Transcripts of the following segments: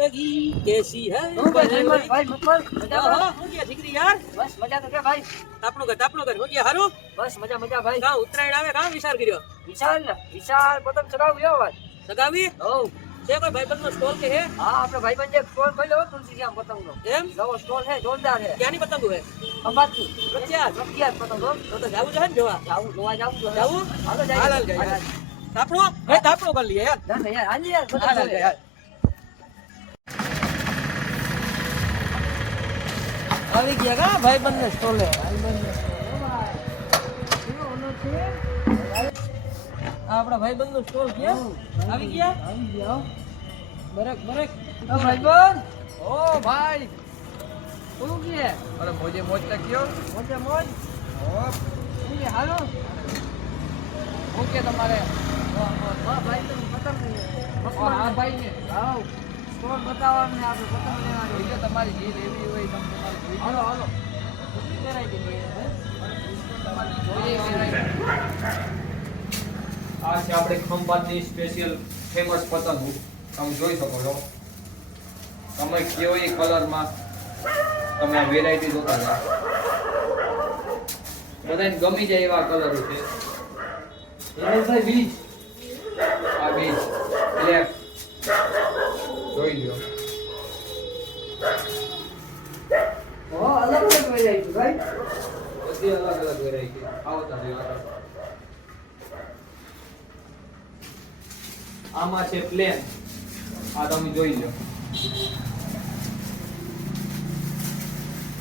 जिंदगी कैसी है ભાઈ મકવાલ મજા हाँ हो गया जिगरी यार બસ મજા તો કે ભાઈ तापनो घर हो गया हारो બસ મજા મજા ભાઈ का उत्तरायण आवे का विचार કર્યો વિશાલ પતંગ ચગાવ્યો વાત સગાવી હો છે કોઈ ભાઈબંધ નો સ્ટોલ કે હે હા આપણે ભાઈબંધ એક સ્ટોલ ખોલ્યો તુલસીશ્યામ પતંગનો એમ નવો સ્ટોલ છે જોરદાર છે ક્યાંની પતંગ હે ખંભાતની પ્રખ્યાત પતંગ હો તો જાવું છે ને જોવા જાવું જાવું હાલો હાલ જાય તાપનો ભાઈ તાપનો કરી લઈએ યાર ના યાર હાલ યાર હાલ યાર આવી ગયા કા ભાઈબંધ ને સ્ટોલે આપણા ભાઈબંધ નો સ્ટોલ ક્યાં આવી ગયા બરેક ભાઈબંધ ઓ ભાઈ શું કે અરે મોજે મોજ તક્યો મોજ શું કે હાલો હું કે તમારે વાહ ભાઈ તો પતંગ હા ભાઈ ને આવ સ્ટોલ બતાવવાનું આપણે પતંગ લેવાની જોઈએ તમારી જે લેવી હોય તમે તમારે જોઈ હાલો હાલો કેટલી વેરાયટી મળી છે જોઈએ આ છે આપણે ખંભાતની સ્પેશિયલ ફેમસ પતંગ તમે જોઈ શકો છો તમે કેવો એ કલરમાં તમે આ વેરાયટી જોતા જાઓ બધાને ગમી જાય એવા કલર છે ભાઈ બીજ આ બીજ બ્લેક જોઈ લો ઓ અલગ અલગ વેરાયટી ભાઈ બધી અલગ અલગ વેરાયટી આવતા રહ્યો આમાં છે પ્લેન આ તમે જોઈ લો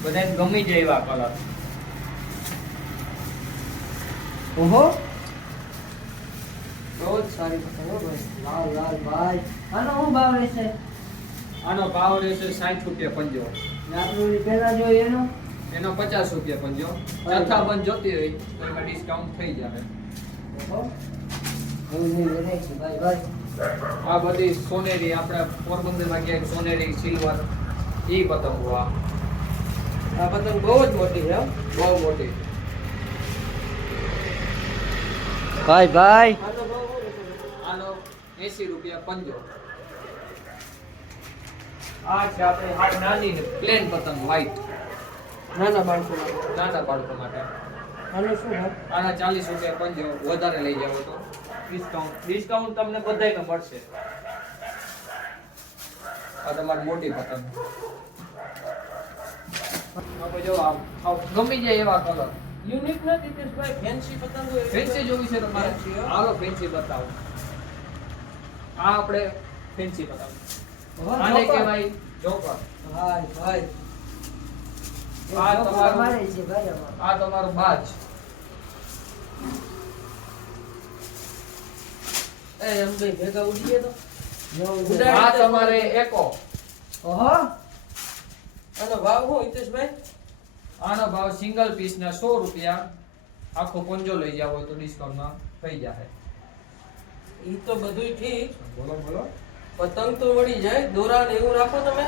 બધાને ગમી જાય એવા કલર ઓહો બહુ જ સારી પતંગ હો ભાઈ લાલ લાલ ભાઈ આનો શું ભાવ રહેશે આનો ભાવ રહેશે 60 રૂપિયા પંજો ને આપણે પહેલા જોઈએ એનો એનો 50 રૂપિયા પંજો ચોથા બંધ જોતી હોય તો એમાં ડિસ્કાઉન્ટ થઈ જાય ઓહો નવી વેરાયટી ભાઈ ભાઈ આ બધી સોનેરી આપણે પોરબંદરમાં ક્યાંક સોનેરી સિલ્વર ઈ પતંગો આ પતંગ બહુ જ મોટી છે બહુ મોટી ભાઈ ભાઈ આનો 80 રૂપિયા પંજો આ છે આપણે હાવ નાની પ્લેન પતંગ વ્હાઈટ નાના બાળકો નાના બાળકો માટે આનો શું ભાવ આના 40 રૂપિયા પંજો વધારે લઈ જાવ તો ડિસ્કાઉન્ટ તમને બધાયને મળશે આ તમારી મોટી પતંગ આપણે જો આવ ગમી જાય એવા કલર યુનિક નથી તે ભાઈ ફેન્સી પતંગ હોય ફેન્સી જોવી છે તમારે Fancy, હો. હાલો ફેન્સી બતાવો આ આપણે ફેન્સી પતંગ આને કહેવાય જોકર ભાઈ ભાઈ આ તમારું મારે છે ભાઈ આમાં આ તમારું બાજ એ એમ બે ભેગા ઉડીએ તો ઉડાડી આ તમારે એકો ઓહો આનો ભાવ શું હિતેશભાઈ આનો ભાવ સિંગલ પીસ ના 100 રૂપિયા આખો પંજો લઈ જાવ હોય તો ડિસ્કાઉન્ટ માં થઈ જાય ઈ તો બધુંય ઠીક બોલો બોલો પતંગ તો વળી જાય દોરા ને એવું રાખો તમે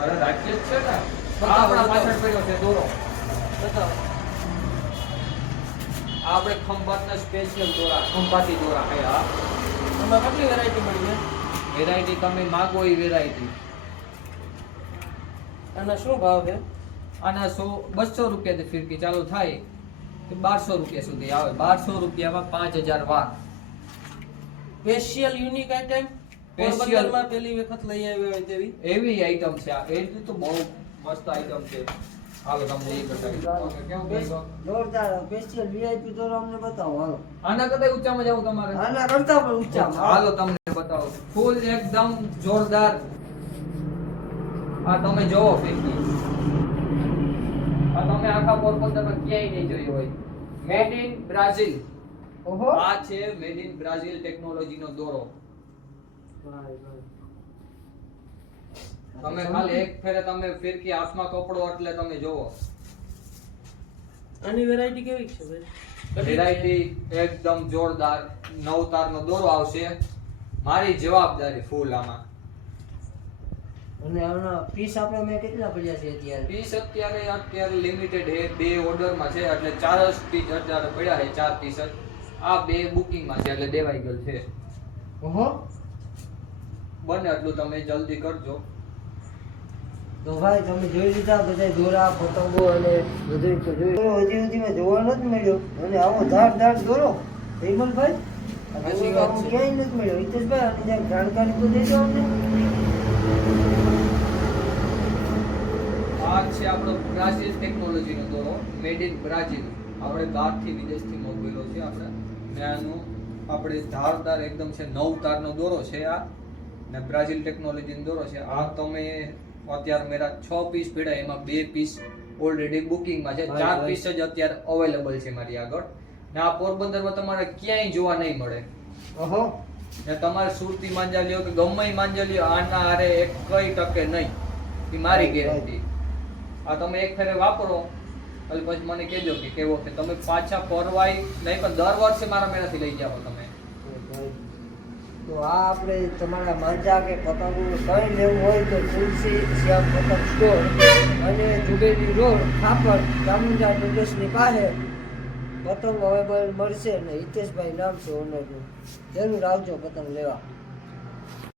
અરે રાખીએ જ છે ને બતાવો, આપણા બતાવો. પાછળ પડ્યો છે દોરો બતાવો આ આપણે ખંભાતના સ્પેશિયલ દોરા ખંભાતી દોરા કયા આમાં કેટલી વેરાયટી મળી છે વેરાયટી તમે માંગો એ વેરાયટી આના શું ભાવ છે આના 200 રૂપિયાથી ફિરકી ચાલુ થાય તો 1200 રૂપિયા સુધી આવે 1200 રૂપિયામાં 5000 વાર સ્પેશિયલ યુનિક આઈટમ Special. પોરબંદરમાં પહેલી વખત લઈ આવ્યો હોય તેવી એવી આઈટમ છે આ એટલી તો બહુ મસ્ત આઈટમ છે હાલો તમને એ બતાવી ઓકે કેવું ભાઈ જોરદાર સ્પેશિયલ વીઆઈપી તો અમને બતાવો હાલો આના કરતા ઊંચામાં જાવ તમારે આના કરતા પણ ઊંચા હાલો તમને બતાવો ફૂલ એકદમ જોરદાર આ તમે જોવો ફિરકી આ તમે આખા પોરબંદરમાં ક્યાંય નહીં જોઈ હોય મેડ ઇન બ્રાઝિલ ઓહો આ છે મેડ ઇન બ્રાઝિલ ટેકનોલોજીનો દોરો ભાઈ ભાઈ તમે ખાલી એક ફેરે તમે ફિરકી હાથમાં કપડો એટલે તમે જોવો આની વેરાયટી કેવી છે ભાઈ વેરાયટી એકદમ જોરદાર 9 તારનો દોરો આવશે મારી જવાબદારી ફૂલ આમાં અને આના પીસ આપણે મેં કેટલા પડ્યા છે અત્યારે પીસ અત્યારે લિમિટેડ છે બે ઓર્ડરમાં છે એટલે 4 પીસ અત્યારે પડ્યા છે 4 પીસ આ બે બુકિંગમાં છે એટલે દેવાઈ ગયેલ છે ઓહો બને એટલું તમે જલ્દી કરજો તો ભાઈ તમે જોઈ લીધા બધા દોરા પતંગો અને બધું તો જોયું હજી સુધીમાં જોવા નથી મળ્યો અને આવો ધાર દોરો હેમલભાઈ સાચી વાત છે. ક્યાંય નથી મળ્યો હિતેશભાઈ આની જરાક જાણકારી તો દેજો અમને. આ છે આપણો બ્રાઝિલ ટેકનોલોજીનો દોરો, મેડ ઇન બ્રાઝિલ. આપણે બહારથી વિદેશથી મોકલેલો છે આપણે. ને આનું આપણે ધારદાર એકદમ છે 9 તારનો દોરો છે આ, ને બ્રાઝિલ ટેકનોલોજીનો દોરો છે આ. તમે અત્યારે મેરા 6 પીસ પડ્યા, એમાં 2 પીસ ઓલરેડી બુકિંગમાં છે, 4 પીસ જ અત્યારે અવેલેબલ છે મારી આગળ. ને આ પોરબંદરમાં તમારે ક્યાંય જોવા નહીં મળે. ઓહો ને તમારે સુરતી માંજા લ્યો કે ગમે માંજા લ્યો, આના હારે એક કઈ ટકે નહીં, એ મારી ગેરંટી. આ તમે એક ફેરે વાપરો એટલે પછી મને કહેજો કે કેવો કે તમે પાછા પરવાય નહીં, પણ દર વર્ષે મારા મેળાથી લઈ જાઓ તમે. તો આ આપણે તમારા માંજા કે પતંગો કંઈ લેવું હોય તો તુલસી શ્યામ પતંગ સ્ટોર અને જુબેલી રોડ ખાપર ચામુંડા ટ્રેડર્સની પાસે પતંગ અવેલેબલ મળશે. અને હિતેશભાઈ નામ છે ઓનરનું. જરૂર આવજો પતંગ લેવા.